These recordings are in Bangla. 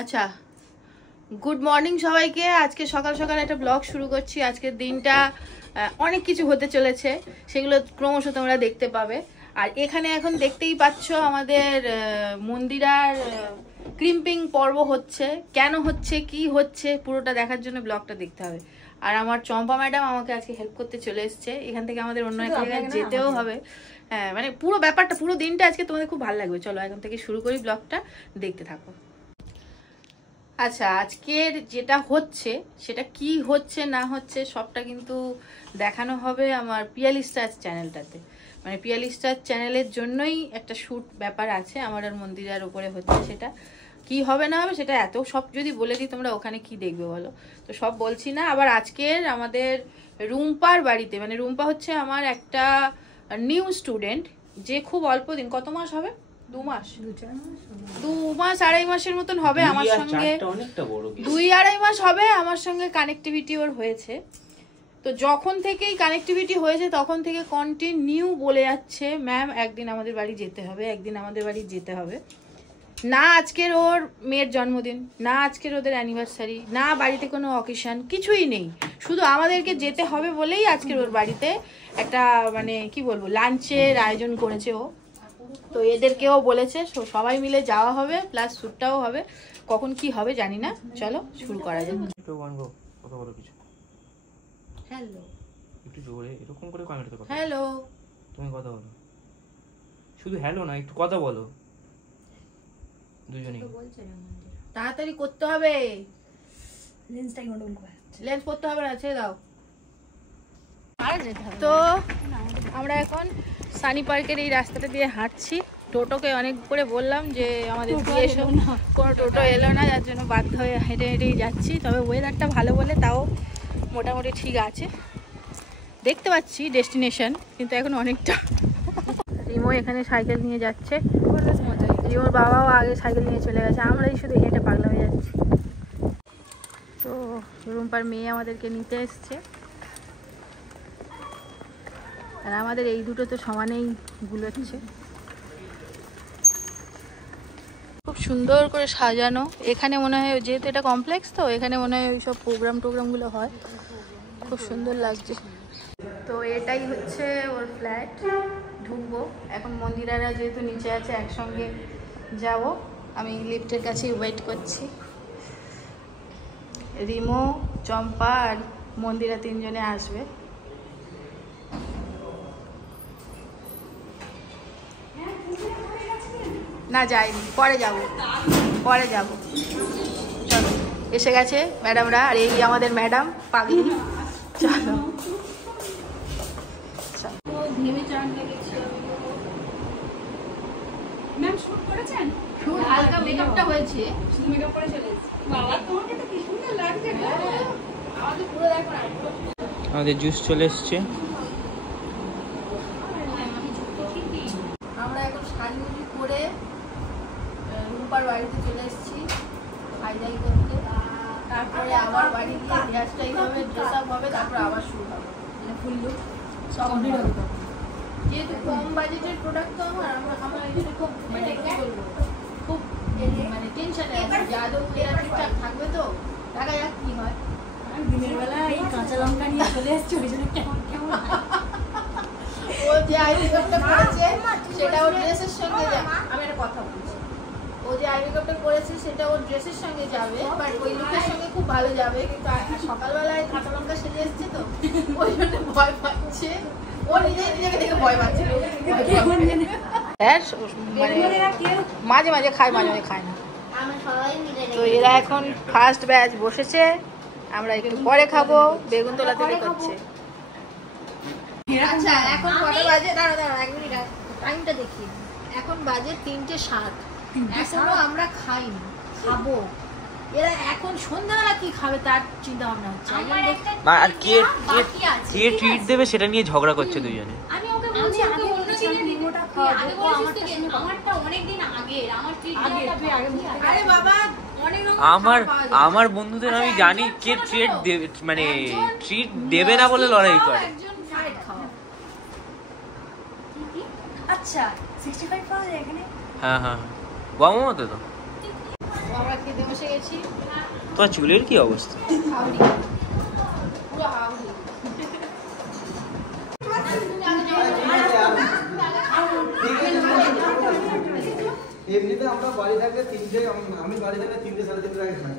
আচ্ছা, গুড মর্নিং সবাইকে। আজকে সকাল সকাল একটা ব্লগ শুরু করছি। আজকের দিনটা অনেক কিছু হতে চলেছে, সেগুলো ক্রমশ তোমরা দেখতে পাবে। আর এখানে এখন দেখতেই পাচ্ছ আমাদের মন্দিরার ক্রিম্পিং পর্ব হচ্ছে। কেন হচ্ছে, কি হচ্ছে, পুরোটা দেখার জন্য ব্লগটা দেখতে হবে। আর আমার চম্পা ম্যাডাম আমাকে আজকে হেল্প করতে চলে এসছে। এখান থেকে আমাদের অন্য এক জায়গায় যেতেও হবে। হ্যাঁ, মানে পুরো ব্যাপারটা, পুরো দিনটা আজকে তোমাদের খুব ভালো লাগবে। চলো এখন থেকে শুরু করি, ব্লগটা দেখতে থাকো। আচ্ছা, আজকের যেটা হচ্ছে সেটা কি হচ্ছে না হচ্ছে সবটা কিন্তু দেখানো হবে আমার পিয়ালি স্টার চ্যানেলটাতে। মানে পিয়ালি স্টার চ্যানেলের জন্যই একটা শ্যুট ব্যাপার আছে আমার আর মন্দিরার উপরে হচ্ছে। সেটা কি হবে না হবে সেটা এত সব যদি বলে দিই তোমরা ওখানে কি দেখবে বলো, তো সব বলছি না। আবার আজকের আমাদের রুম্পার বাড়িতে, মানে রুম্পা হচ্ছে আমার একটা নিউ স্টুডেন্ট, যে খুব অল্প দিন, কত মাস হবে, 2 মাস 2-2.5 মাসের মতন হবে আমার সঙ্গে, 2-2.5 মাস হবে আমার সঙ্গে কানেক্টিভিটি ওর হয়েছে। তো যখন থেকেই কানেক্টিভিটি হয়েছে তখন থেকে কন্টিনিউ বলে যাচ্ছে, ম্যাম একদিন আমাদের বাড়ি যেতে হবে, একদিন আমাদের বাড়ি যেতে হবে। না আজকের ওর মেয়ের জন্মদিন, না আজকের ওদের অ্যানিভার্সারি, না বাড়িতে কোনো অকেশন, কিছুই নেই, শুধু আমাদেরকে যেতে হবে বলেই আজকের ওর বাড়িতে একটা মানে কি বলবো লাঞ্চের আয়োজন করেছে ও। তো এদেরকেও বলেছে, সবাই মিলে যাওয়া হবে, প্লাস শ্যুটটাও হবে। কখন কি হবে জানি না, চলো শুরু করা যাক। হ্যালো, একটু জোরে এরকম করে কমেন্টে কথা। হ্যালো, তুমি কথা বলো, শুধু হ্যালো না, একটু কথা বলো দুজনেই। তাড়াতাড়ি করতে হবে, লেন্সটাই গন্ডগোল করে লেন্স করতে হবে না, ছেড়ে দাও। তো আমরা এখন সানি পার্কের এই রাস্তাটা দিয়ে হাঁটছি। টোটোকে অনেক করে বললাম যে আমাদের দিয়ে এসো, কোনো টোটো এলো না, যার জন্য বাধ্য হয়ে হেঁটে হেঁটেই যাচ্ছি। তবে ওয়েদারটা ভালো বলে তাও মোটামুটি ঠিক আছে, দেখতে পাচ্ছি ডেস্টিনেশন, কিন্তু এখন অনেকটা। রিমো এখানে সাইকেল নিয়ে যাচ্ছে, রিমোর বাবাও আগে সাইকেল নিয়ে চলে গেছে, আমরাই শুধু হেঁটে পাগলা হয়ে যাচ্ছি। তো রুম্পার মেয়ে আমাদেরকে নিতে এসছে, আর আমাদের এই দুটো তো সমানেই গুলোচ্ছে। খুব সুন্দর করে সাজানো। এখানে মনে হয়, যেহেতু এটা কমপ্লেক্স, তো এখানে মনে হয় ওইসব প্রোগ্রামগুলো হয়। খুব সুন্দর লাগছে। তো এটাই হচ্ছে ওর ফ্ল্যাট, ঢুকবো এখন। মন্দিরারা যেহেতু নিচে আছে একসঙ্গে যাব, আমি লিফটের কাছেই ওয়েট করছি। রিমো, চম্পা আর মন্দিরা তিনজনে আসবে। না যাইনি, পরে যাব। চলো, এসে গেছে ম্যাডামরা, আর এই আমাদের ম্যাডাম পাগলি। চলো হালকা মেকআপটা হয়েছে, আমাদের জুস চলে এসছে। আমরা এখন শাড়ি পরে রুম্পার বাড়িতে চলে এসেছি হাইজাই করতে। তারপরে আবার বাড়ি গিয়ে হেয়ার স্টাইল হবে, ড্রেস আপ হবে, তারপরে আবার শুরু হবে, মানে ফুল লুক সব কমপ্লিট হবে। যেহেতু কম বাজেটের প্রোডাক্ট তো আমরা এই জন্য খুব মানে কি বলবো, খুব মানে টেনশনে আছি যে আদৌ এরা ঠিকঠাক থাকবে তো, দেখা যাক কি হয়। দিনের বেলা এই কাঁচা লঙ্কা নিয়ে চলে এসছে, ওই জন্য কেমন কেমন ও যে আই মেকআপটা করেছে সেটা ওর ড্রেসের সঙ্গে যাবে। আমি একটা কথা বলছি, ও যে আই মেকআপটা করেছে সেটা ওর ড্রেসের সঙ্গে যাবে, বাট ওই লুকের সঙ্গে খুব ভালো যাবে। কিন্তু সকালবেলায় কাঁচা লঙ্কা সেজে এসছে তো, ওই জন্য ভয় পাচ্ছে, ও নিজেকে দেখে ভয় পাচ্ছে। মাঝে মাঝে খায়, মাঝে মাঝে খায় না। তো এরা এখন ফার্স্ট ব্যাচ বসেছে, আমরা একটু পরে খাবো। বেগুন তোলা তুলি করছে। আচ্ছা, এখন কত বাজে, দাঁড়া 1 মিনিট টাইমটা দেখি। এখন বাজে 3:07, এখনো আমরা খাইনি, খাবো। এরা এখন সন্ধ্যাবেলা কি খাবে তার চিন্তা ভাবনা হচ্ছে। আর কে ট্রিট দেবে সেটা নিয়ে ঝগড়া করছে দুজনে। আমি ওকে বলছি আগে অন্য দিনে দিবোটা খাওয়া, আগে বলছিস তো আমারটা অনেক দিন আগের, আমার ট্রিট আগে। আরে বাবা, আমার বন্ধুদের আমি জানি কে ট্রিট দেবে, মানে ট্রিট দেবে না বলে লড়াই করে। আচ্ছা 65 পাওয়া যায় এখানে? হ্যাঁ, গম মতো তো বসে গেছি। তোমার চুলের কি অবস্থা? হাওড়ি, পুরো হাওড়ি। এমনিতে আমরা বাড়ি থাকলে তিনটে, আমি বাড়ি থাকলে 3টে 3:30 আগে খাই।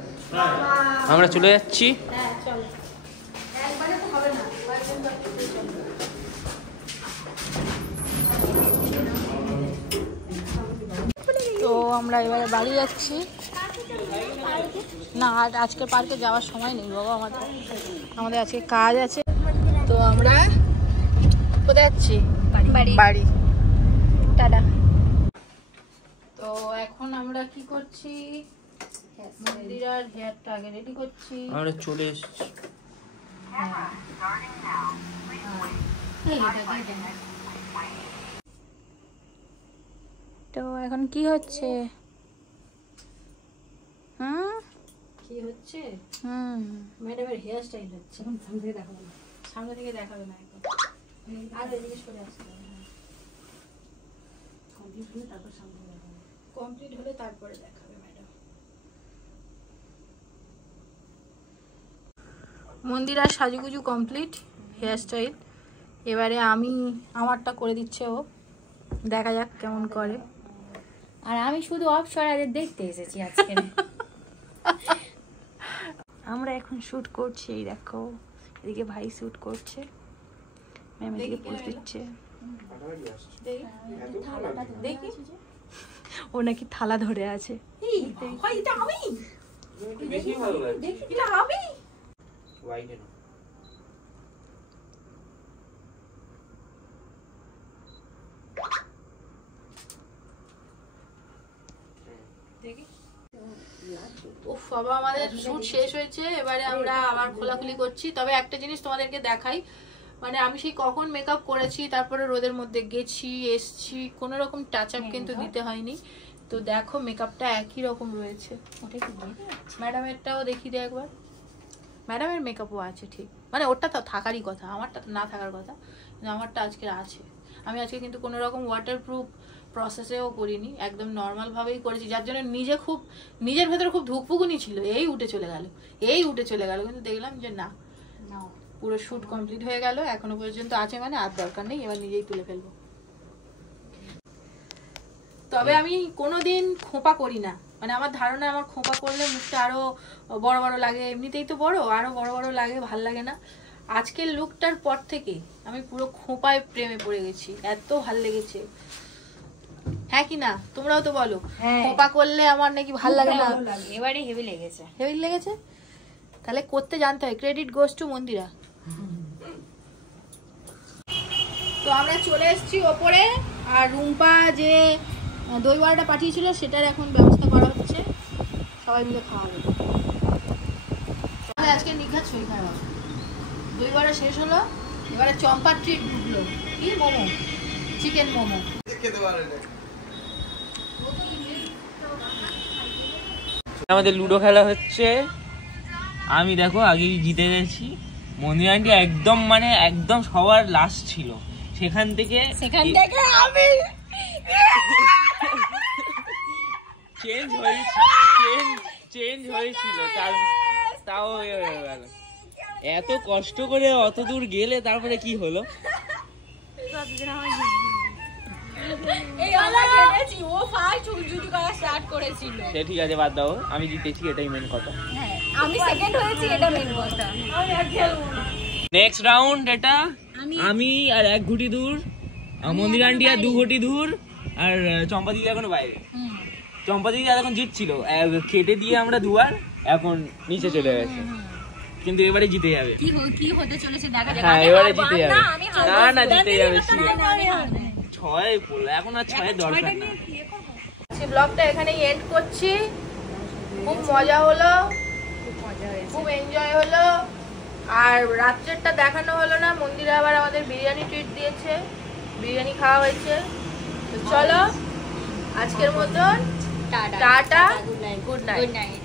আমরা চলে যাচ্ছি। হ্যাঁ চলো, একবারে তো হবে না, তো আমরা এবারে বাড়ি যাচ্ছি। না আজকে পার্কে যাওয়ার সময় নেই বাবা, আমাদের আজকে কাজ আছে। তো আমরা কোথায় যাচ্ছি? বাড়ি। টাটা। তো এখন আমরা কি করছি, মন্দিরার হেয়ারটা আগে রেডি করছি। আমরা চলে এসেছি। তো এখন কি হচ্ছে? কি হচ্ছে? ম্যাডামের হেয়ার স্টাইল হচ্ছে। এখন সামনে থেকে দেখাবো না, সামনে থেকে দেখাবে না এখন, আর এদিকে সরে আসতে হবে। কমপ্লিট হলে তারপর সামনে দেখাবে, কমপ্লিট হলে তারপরে দেখাবে ম্যাডাম। মন্দিরার সাজুগুজু কমপ্লিট, হেয়ার স্টাইল। এবারে আমি আমারটা করে দিচ্ছে ও, দেখা যাক কেমন করে। আর আমি শুধু অপসরাদের দেখতে এসেছি আজকে। আমরা এখন শুট করছি, এই দেখো এদিকে ভাই শুট করছে, ম্যাম এদিকে পোজ দিচ্ছে। দেখি ও নাকি থালা ধরে আছে। উফ বাবা, আমাদের শুট শেষ হয়েছে, এবারে আমরা আবার খোলাখুলি করছি। তবে একটা জিনিস তোমাদেরকে দেখাই, মানে আমি সেই কখন মেকআপ করেছি, তারপরে রোদের মধ্যে গেছি এসছি, কোনো রকম টাচ আপ কিন্তু দিতে হয়নি। তো দেখো মেকআপটা একই রকম রয়েছে। ম্যাডামেরটাও দেখিয়ে দিই একবার, ম্যাডামের মেকআপও আছে ঠিক, মানে ওরটা তো থাকারই কথা, আমারটা তো না থাকার কথা, কিন্তু আমারটা আজকে আছে। আমি আজকে কিন্তু কোনো রকম ওয়াটারপ্রুফ প্রসেসেও করিনি, একদম নর্মাল ভাবেই করেছি, যার জন্য নিজের ভেতরে খুব ধুকপুকুনি ছিল, এই উঠে চলে গেল, কিন্তু দেখলাম যে না, পুরো শুট কমপ্লিট হয়ে গেল, এখনো পর্যন্ত আছে, মানে আর দরকার নেই, এবার নিজেই তুলে ফেলবো। তবে আমি কোনোদিন খোঁপা করি না, মানে আমার ধারণা আমার খোঁপা করলে মুখটা আরো বড় বড় লাগে, এমনিতেই তো বড়, আরো বড় বড় লাগে, ভাল লাগে না। আজকের লুকটার পর থেকে আমি পুরো খোঁপায় প্রেমে পড়ে গেছি, এত ভাল লেগেছে। হ্যাঁ কি না, তোমরাও তো বলো খোঁপা করলে আমার নাকি ভাল লাগে না। এবারে হেভি লেগেছে, তাহলে করতে জানতে হয়। ক্রেডিট গোস টু মন্দিরা। তো আমরা চলে এসেছি ওপরে, আর রুম্পা যে দই বড়াটা পাঠিয়েছিল সেটার এখন ব্যবস্থা করা হচ্ছে, সবাই মিলে খাওয়া হবে। আজকে নিঘাত শরীর খারাপ, দই বড়া শেষ হলো, এবারে চম্পার ট্রিট ঢুকলো, কি মোমো, চিকেন মোমো। আমাদের লুডো খেলা হচ্ছে, আমি দেখো আগেই জিতে গেছি, মন্দির আন্টি একদম মানে একদম সবার লাস্ট ছিল, সেখান থেকে আমি চেঞ্জ হয়েছিল, তাও হয়ে গেল। এত কষ্ট করে অত দূর গেলে তারপরে কি হলো? ঠিক আছে, বাদ দাও, আমি জিতেছি, এটাই মেন কথা। নেক্সট রাউন্ড এটা আমি আর 1 ঘুটি দূর, মন্দির আন্টি আর 2 ঘুটি দূর, আর চম্পা দিদি এখনো বাইরে। চম্পা দিদি এখন জিতছিল, কেটে দিয়ে আমরা দুবার, এখন নিচে চলে গেছে, কিন্তু এবারে জিতে যাবে। কি হতে চলেছে দেখা যাক। হ্যাঁ এবারে জিতে যাবে, না জিতে যাবে, 6 পড়লো, এখন আর 6 দরকার না। ব্লগটা এখানেই এন্ড করছি, খুব মজা হলো, খুব এনজয় হলো, আর রাত্রেরটা দেখানো হলো না। মন্দিরে আবার আমাদের বিরিয়ানি ট্রিট দিয়েছে, বিরিয়ানি খাওয়া হয়েছে। তো চলো আজকের মতন টাটা, গুড নাইট।